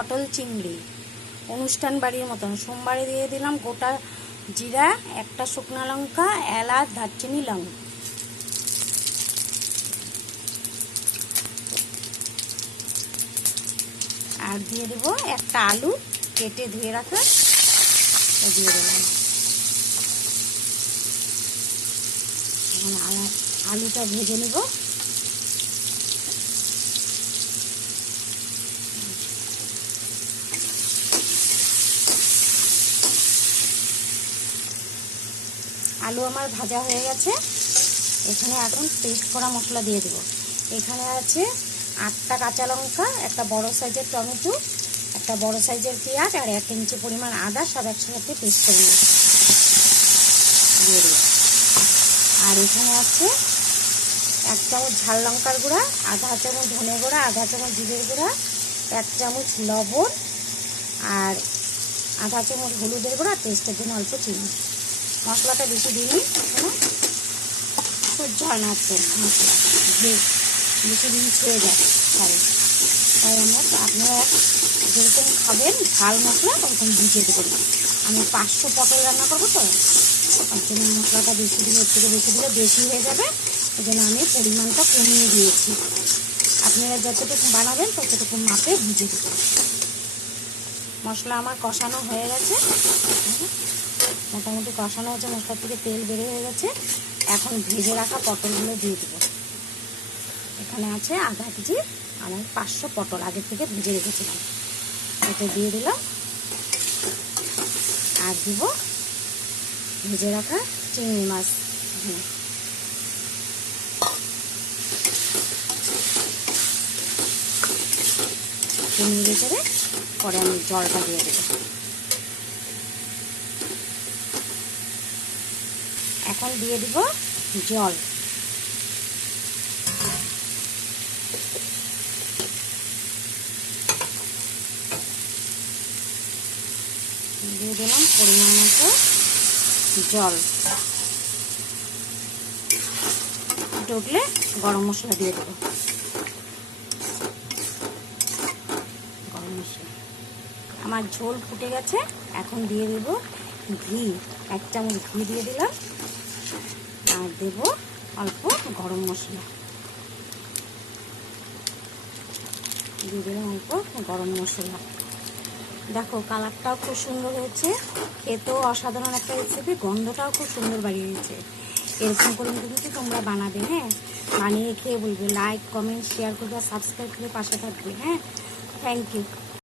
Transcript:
পটল চিংড়ি অনুষ্ঠান বাড়ির মতন। সোমবারে দিয়ে দিলাম গোটা জিরা, একটা শুকনো লঙ্কা, এলাচ, দারচিনি, লং। আর দিয়ে দেবো একটা আলু কেটে ধুয়ে রাখা, দিয়ে দেবো। আলুটা ভেজে নেব। আলু আমার ভাজা হয়ে গেছে। এখানে এখন পেস্ট করা মশলা দিয়ে দেবো। এখানে আছে 8টা কাঁচা লঙ্কা, একটা বড় সাইজের টমেটো, একটা বড় সাইজের পেঁয়াজ আর 1 ইঞ্চি পরিমাণ আদা, সব একসাথে পেস্ট করে দিয়ে দেবো। আর এখানে আছে 1 চামচ ঝাল লঙ্কার গুঁড়া, আধা চামচ ধনে গুঁড়া, আধা চামচ জিরের গুঁড়া, 1 চামচ লবণ আর আধা চামচ হলুদের গুঁড়া, টেস্টের জন্য অল্প চিনি। মশলাটা বেশি দিইনি, সহ্য হয় না আজকে মশলা বেশি দিন ছুঁয়ে যায়। তাই আপনারা যেরকম খাবেন ঝাল মশলা ওরকম বুঝে দেবেন। আমি 500 পটল রান্না করবো, তো তার জন্য মশলাটা বেশি দিলে এর থেকে বেশি দিলে বেশি হয়ে যাবে। ওই জন্য আমি পরিমাণটা কমিয়ে দিয়েছি। আপনারা যতটুকু বানাবেন ততটুকু মাপে বুঝে দেবেন। মশলা আমার কষানো হয়ে গেছে, মোটামুটি কষানো হচ্ছে, মশলার থেকে তেল বের হয়ে গেছে। এখন ভেজে রাখা পটলগুলো দিয়ে দেবো। এখানে আছে আধা কেজি, আমি 500 পটল আগে থেকে ভেজে রেখেছিলাম, এটা দিয়ে দিলাম। আর দিব ভেজে রাখা চিংড়ি মাছ। নেড়ে চেড়ে পরে আমি জলটা দিয়ে দেবো। এখন দিয়ে দিব জল। দিয়ে দিলাম পরিমাণ মতো জল। উঠলে গরম মশলা দিয়ে দেবো। গরম মশলা আমার ঝোল ফুটে গেছে। এখন দিয়ে দেবো ঘি, 1 চামচ ঘি দিয়ে দিলাম। আর দেব অল্প গরম মশলা, দিয়ে দিলাম অল্প গরম মশলা। দেখো কালারটাও খুব সুন্দর হয়েছে, খেতেও অসাধারণ একটা রেসিপি, গন্ধটাও খুব সুন্দর বাড়িয়েছে। এরকম করে কিন্তু তোমরা বানাবে, হ্যাঁ, বানিয়ে খেয়ে বলবে। লাইক, কমেন্ট, শেয়ার করবে, সাবস্ক্রাইব করে পাশে থাকবে। হ্যাঁ, থ্যাংক ইউ।